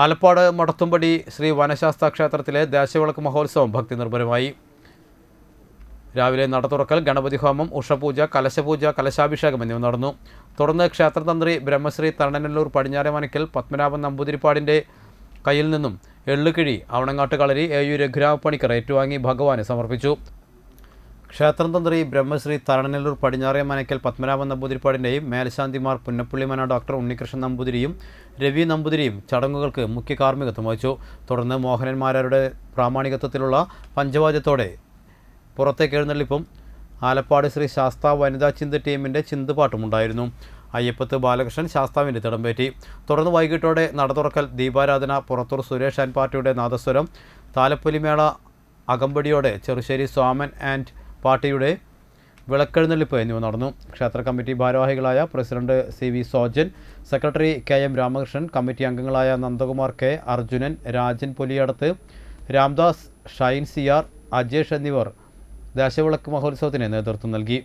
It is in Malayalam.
ആലപ്പാട് മടത്തുംപടി ശ്രീ വനശാസ്ത്ര ക്ഷേത്രത്തിലെ ദേശവിളക്ക് മഹോത്സവം ഭക്തി നിർഭരമായി. രാവിലെ നട തുറക്കൽ ഗണപതി ഹോമം ഉഷപൂജ കലശപൂജ കലശാഭിഷേകം എന്നിവ നടന്നു. തുടർന്ന് ക്ഷേത്രതന്ത്രി ബ്രഹ്മശ്രീ തണ്ണനല്ലൂർ പടിഞ്ഞാറെ മനക്കൽ പത്മനാഭൻ നമ്പൂതിരിപ്പാടിന്റെ കയ്യിൽ നിന്നും എള്ളുകിഴി അവണങ്ങാട്ട് കളരി എ യു രഘുരാമപ്പണിക്കർ ഏറ്റുവാങ്ങി ഭഗവാന് സമർപ്പിച്ചു. ക്ഷേത്രം തന്ത്രി ബ്രഹ്മശ്രീ തരണനെല്ലൂർ പടിഞ്ഞാറേ മനയ്ക്കൽ പത്മനാഭൻ നമ്പൂതിരിപ്പാടിന്റെയും മേൽശാന്തിമാർ പുന്നപ്പള്ളിമന ഡോക്ടർ ഉണ്ണികൃഷ്ണൻ നമ്പൂതിരിയും രവി നമ്പൂതിരിയും ചടങ്ങുകൾക്ക് മുഖ്യ കാർമ്മികത്വം വഹിച്ചു. തുടർന്ന് മോഹനന്മാരുടെ പ്രാമാണികത്വത്തിലുള്ള പഞ്ചവാദ്യത്തോടെ പുറത്തേക്ക് എഴുന്നള്ളിപ്പും ആലപ്പാട് ശ്രീ ശാസ്ത വനിതാ ചിന്ത് ടീമിന്റെ ചിന്തുപാട്ടുമുണ്ടായിരുന്നു അയ്യപ്പത്ത് ബാലകൃഷ്ണൻ ശാസ്താവിന്റെ തിടമ്പേറ്റി തുടർന്ന് വൈകിട്ടോടെ നട തുറക്കൽ ദീപാരാധന പുറത്തൂർ സുരേഷ് ആൻഡ് പാർട്ടിയുടെ നാദസ്വരം താലപ്പൊലിമേള അകമ്പടിയോടെ ചെറുശ്ശേരി സ്വാമൻ ആൻഡ് പാർട്ടിയുടെ വിളക്കെഴുന്നള്ളിപ്പ് എന്നിവ നടന്നു. ക്ഷേത്ര കമ്മിറ്റി ഭാരവാഹികളായ president C V Sojan secretary K M Ramakrishnan committee അംഗങ്ങളായ നന്ദകുമാർ കെ അർജുനൻ രാജൻ പൊലിയടത്ത് രാംദാസ് ഷൈൻ സിയാർ അജേഷ് എന്നിവർ ദേശവിളക്ക് മഹോത്സവത്തിന് നേതൃത്വം നൽകി.